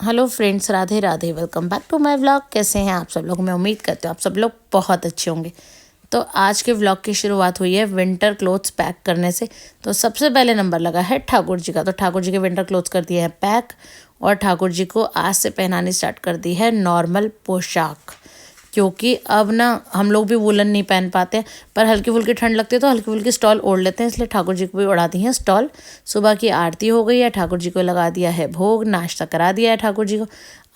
Hello friends, Radhe Radhe. Welcome back to my vlog. कैसे हैं आप सब लोग? मैं उम्मीद करती हूँ आप सब लोग बहुत अच्छे होंगे। तो आज के व्लॉग की शुरुआत हुई है विंटर क्लोथ्स पैक करने से। तो सबसे पहले नंबर लगा है ठाकुर जी का। तो ठाकुर जी के विंटर क्लोथ्स कर दिए हैं पैक और ठाकुर जी को आज से पहनानी स्टार्ट कर दी है नॉर्मल पोशाक, क्योंकि अब ना हम लोग भी वुलन नहीं पहन पाते हैं, पर हल्की फुल्की ठंड लगती है तो हल्की फुल्की स्टॉल ओढ़ लेते हैं, इसलिए ठाकुर जी को भी उड़ा दी है स्टॉल। सुबह की आरती हो गई है, ठाकुर जी को लगा दिया है भोग, नाश्ता करा दिया है ठाकुर जी को।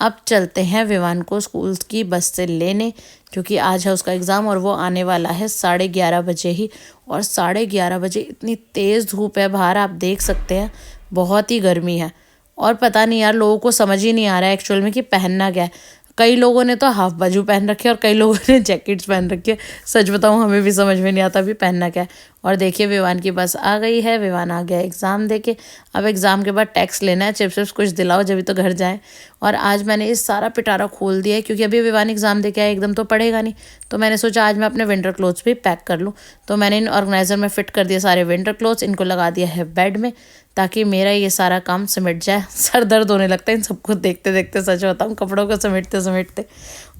अब चलते हैं विवान को स्कूल की बस से लेने, क्योंकि आज है उसका एग्ज़ाम और वो आने वाला है 11:30 बजे ही। और 11:30 बजे इतनी तेज़ धूप है बाहर, आप देख सकते हैं, बहुत ही गर्मी है। और पता नहीं यार, लोगों को समझ ही नहीं आ रहा है एक्चुअल में कि पहनना क्या है। कई लोगों ने तो हाफ बाजू पहन रखी है और कई लोगों ने जैकेट्स पहन रखी है। सच बताऊं, हमें भी समझ में नहीं आता अभी पहनना क्या है। और देखिए, विवान की बस आ गई है, विवान आ गया एग्ज़ाम देके। अब एग्ज़ाम के बाद टैक्स लेना है, चिप्स विप्स कुछ दिलाओ जब तो घर जाएं। और आज मैंने इस सारा पिटारा खोल दिया है, क्योंकि अभी विवान एग्ज़ाम देके आए, एकदम तो पढ़ेगा नहीं। तो मैंने सोचा आज मैं अपने विंटर क्लोथ्स भी पैक कर लूँ। तो मैंने इन ऑर्गेनाइज़र में फ़िट कर दिए सारे विंटर क्लोथ्स, इनको लगा दिया है बेड में, ताकि मेरा ये सारा काम सिमट जाए। सर दर्द होने लगता है इन सबको देखते देखते, सच बताऊँ, कपड़ों को समेटते समेटते।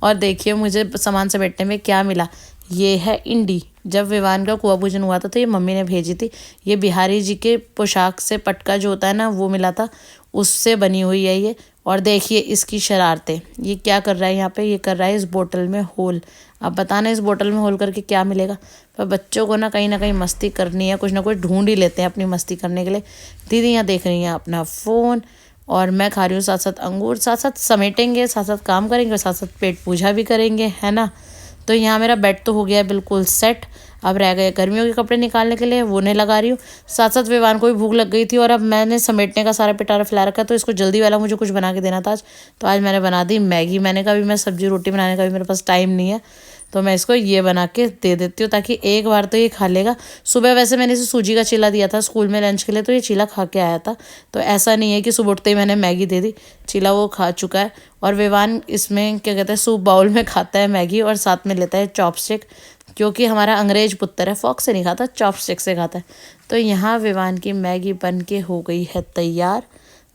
और देखिए मुझे सामान समेटने में क्या मिला। ये है इंडी। जब विवान का कुआं पूजन हुआ था तो ये मम्मी ने भेजी थी। ये बिहारी जी के पोशाक से पटका जो होता है ना, वो मिला था, उससे बनी हुई है ये। और देखिए इसकी शरारतें, ये क्या कर रहा है यहाँ पे, ये कर रहा है इस बोतल में होल। अब बताना इस बोतल में होल करके क्या मिलेगा। पर बच्चों को ना कहीं मस्ती करनी है, कुछ ना कुछ ढूंढ ही लेते हैं अपनी मस्ती करने के लिए। दीदी यहाँ देख रही हैं अपना फ़ोन और मैं खा रही हूँ साथ साथ अंगूर। साथ साथ समेटेंगे, साथ साथ काम करेंगे और साथ साथ पेट पूजा भी करेंगे, है ना। तो यहाँ मेरा बेड तो हो गया है बिल्कुल सेट। अब रह गए गर्मियों के कपड़े निकालने के लिए, वो नहीं लगा रही हूँ। साथ साथ विवान को भी भूख लग गई थी और अब मैंने समेटने का सारा पिटारा फैला रखा, तो इसको जल्दी वाला मुझे कुछ बना के देना था आज। तो आज मैंने बना दी मैगी। मैंने कहा भी मैं सब्जी रोटी बनाने का भी मेरे पास टाइम नहीं है, तो मैं इसको ये बना के दे देती हूँ, ताकि एक बार तो ये खा लेगा। सुबह वैसे मैंने इसे सूजी का चीला दिया था स्कूल में लंच के लिए, तो ये चीला खा के आया था। तो ऐसा नहीं है कि सुबह उठते ही मैंने मैगी दे दी, चीला वो खा चुका है। और विवान इसमें क्या कहते हैं, सूप बाउल में खाता है मैगी और साथ में लेता है चॉपस्टिक, क्योंकि हमारा अंग्रेज पुत्र है, फॉक से नहीं खाता, चॉपस्टिक से खाता है। तो यहाँ विवान की मैगी बन के हो गई है तैयार।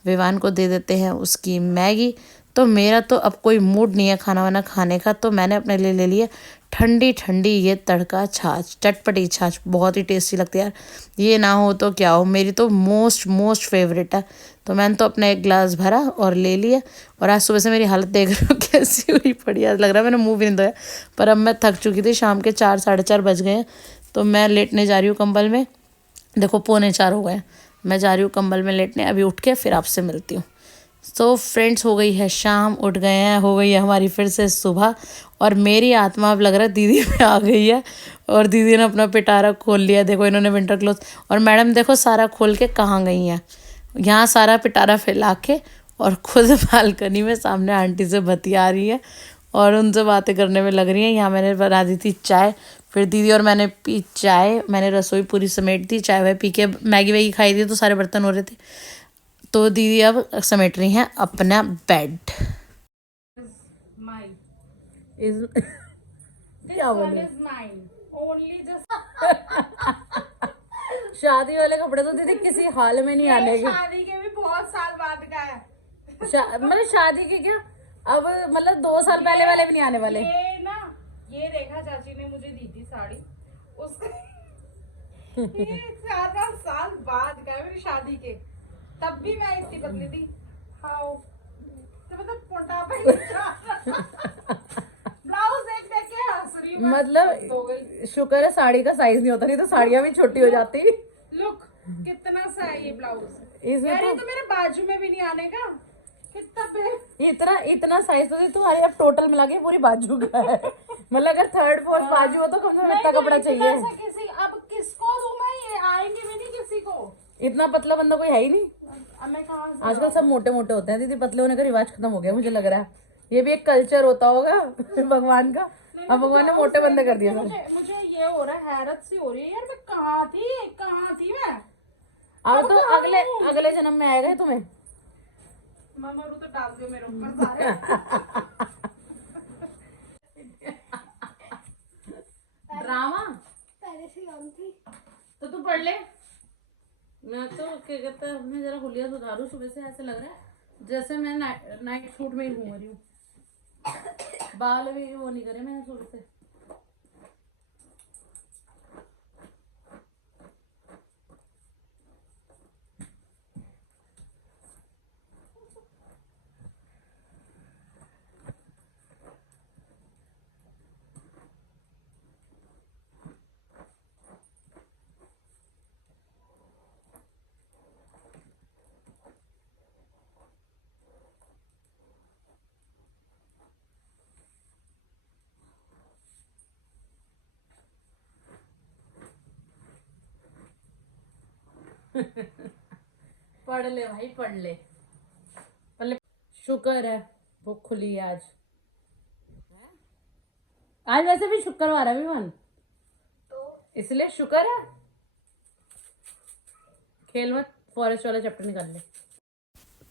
विवान को दे देते हैं उसकी मैगी। तो मेरा तो अब कोई मूड नहीं है खाना वाना खाने का, तो मैंने अपने लिए ले लिया ठंडी ठंडी ये तड़का छाछ, चटपटी छाछ, बहुत ही टेस्टी लगती है यार। ये ना हो तो क्या हो, मेरी तो मोस्ट फेवरेट है। तो मैंने तो अपना एक गिलास भरा और ले लिया। और आज सुबह से मेरी हालत देख रही हो कैसी हुई पड़ी है, लग रहा है मैंने मुँह भी नहीं धोया। पर अब मैं थक चुकी थी, शाम के 4 साढ़े 4 बज गए हैं। तो मैं लेटने जा रही हूँ कंबल में। देखो 3:45 हो गए। मैं जा रही हूँ कंबल में लेटने, अभी उठ के फिर आपसे मिलती हूँ। तो फ्रेंड्स, हो गई है शाम, उठ गए हैं, हो गई है हमारी फिर से सुबह। और मेरी आत्मा अब लग रहा है दीदी में आ गई है। और दीदी ने अपना पिटारा खोल लिया। देखो इन्होंने विंटर क्लोथ, और मैडम देखो सारा खोल के कहाँ गई हैं। यहाँ सारा पिटारा फैला के और खुद बालकनी में सामने आंटी से बतिया रही है और उनसे बातें करने में लग रही हैं। यहाँ मैंने बना दी थी चाय, फिर दीदी और मैंने पी चाय। मैंने रसोई पूरी समेट दी, चाय वाय पी के मैगी वैगी खाई थी तो सारे बर्तन हो रहे थे। तो दीदी अब समेट रही हैं अपना बेड। क्या बोले? शादी वाले कपड़े तो दीदी किसी हाल में नहीं आने के। शादी के भी बहुत साल बाद का है। मतलब शादी के क्या, अब मतलब 2 साल पहले वाले भी नहीं आने वाले। ये ना, ये देखा चाची ने मुझे दी थी साड़ी, उसका ये 4-5 साल बाद का है मेरी शादी के। तब भी मैं इतनी पतली थी। हाउ तो मतलब पोटा ब्लाउज देख देख के हंस रही हूँ। मतलब शुक्र है साड़ी का साइज नहीं होता, नहीं तो साड़ियाँ भी छोटी हो जाती। लुक कितना सा है ये ब्लाउज, इसमें तो मेरे बाजू में भी नहीं आने का। कितना इतना साइज तो तुम्हारे अब टोटल मिला के पूरी बाजू का है। मतलब अगर 3rd 4th बाजू हो तो कम से कम इतना कपड़ा चाहिए। अब किसको दूं मैं, ये आएंगे भी नहीं किसी को। इतना पतला बंदा कोई है ही नहीं। अब मैं कहाँ से आजकल सब मोटे मोटे होते हैं दीदी, पतले होने का रिवाज खत्म हो गया मुझे लग रहा है। ये भी एक कल्चर होता होगा भगवान का। अब भगवान ने मोटे बंदे कर दिए। मुझे ये हो रहा है, हैरत सी हो रही है यार, मैं कहाँ थी मैं। अब तो अगले जन्म में आएगा तुम्हें। मैं मरूं तो डाल दो मेरे ऊपर सारे। ड्रामा पहले से ऑन थी तो तू पढ़ ले। मैं तो क्या कहता है, मैं जरा हुलिया सुधारू, सुबह से ऐसे लग रहा है जैसे मैं नाइट सूट में ही घूम रही हूँ, बाल भी वो नहीं करे मैंने सूट से। पढ़ ले भाई पढ़ ले, पहले शुक्र है बुक खुली है आज। आज वैसे भी शुक्रवार है विमान, इसलिए शुक्र है। खेल मत, फॉरेस्ट वाला चैप्टर निकाल ले।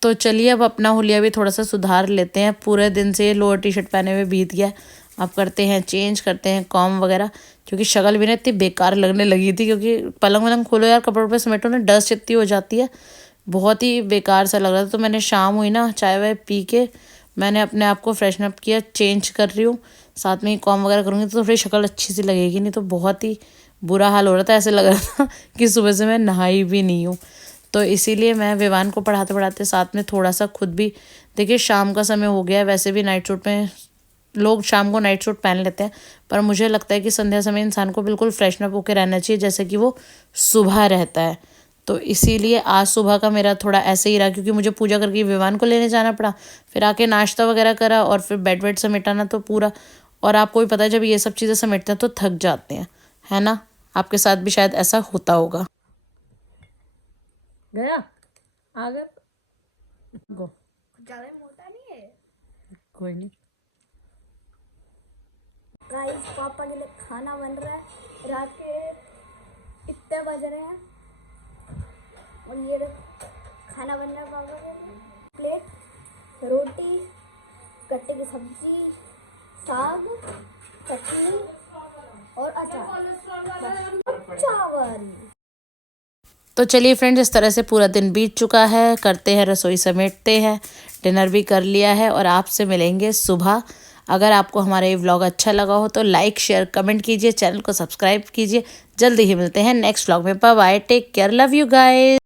तो चलिए अब अपना हुलिया भी थोड़ा सा सुधार लेते हैं। पूरे दिन से लोअर टी शर्ट पहने हुए बीत गया। अब करते हैं चेंज, करते हैं कॉम वगैरह, क्योंकि शक्ल भी ना इतनी बेकार लगने लगी थी। क्योंकि पलंग वलंग खोलो यार, कपड़ों पे समेटो ना, डस्ट इतनी हो जाती है, बहुत ही बेकार सा लग रहा था। तो मैंने शाम हुई ना, चाय वाय पी के मैंने अपने आप को फ्रेशन अप किया, चेंज कर रही हूँ, साथ में ही कॉम वगैरह करूँगी तो थोड़ी शक्ल अच्छी सी लगेगी। नहीं तो बहुत ही बुरा हाल हो रहा था, ऐसे लग रहा था कि सुबह से मैं नहाई भी नहीं हूँ। तो इसीलिए मैं विवान को पढ़ाते पढ़ाते साथ में थोड़ा सा खुद भी, देखिए शाम का समय हो गया है, वैसे भी नाइट सूट में लोग शाम को नाइट सूट पहन लेते हैं, पर मुझे लगता है कि संध्या समय इंसान को बिल्कुल फ्रेशन अप होकर रहना चाहिए जैसे कि वो सुबह रहता है। तो इसीलिए आज सुबह का मेरा थोड़ा ऐसे ही रहा, क्योंकि मुझे पूजा करके विवान को लेने जाना पड़ा, फिर आके नाश्ता वगैरह करा और फिर बेड वेड समेटाना तो पूरा। और आपको भी पता है जब ये सब चीज़ें समेटते हैं तो थक जाते हैं, है ना। आपके साथ भी शायद ऐसा होता होगा। गया आ गया गो, ज्यादा मोटा नहीं है। कोई नहीं। गाइस पापा के लिए खाना बन रहा है, रात के इतने बज रहे हैं और ये खाना बन रहा है पापा के लिए। प्लेट, रोटी, गट्टे की सब्जी, साग, चटनी और अचार, चावल। तो चलिए फ्रेंड्स, इस तरह से पूरा दिन बीत चुका है। करते हैं रसोई, समेटते हैं, डिनर भी कर लिया है और आपसे मिलेंगे सुबह। अगर आपको हमारा ये व्लॉग अच्छा लगा हो तो लाइक शेयर कमेंट कीजिए, चैनल को सब्सक्राइब कीजिए। जल्दी ही मिलते हैं नेक्स्ट व्लॉग में। Bye bye, take care, love you guys.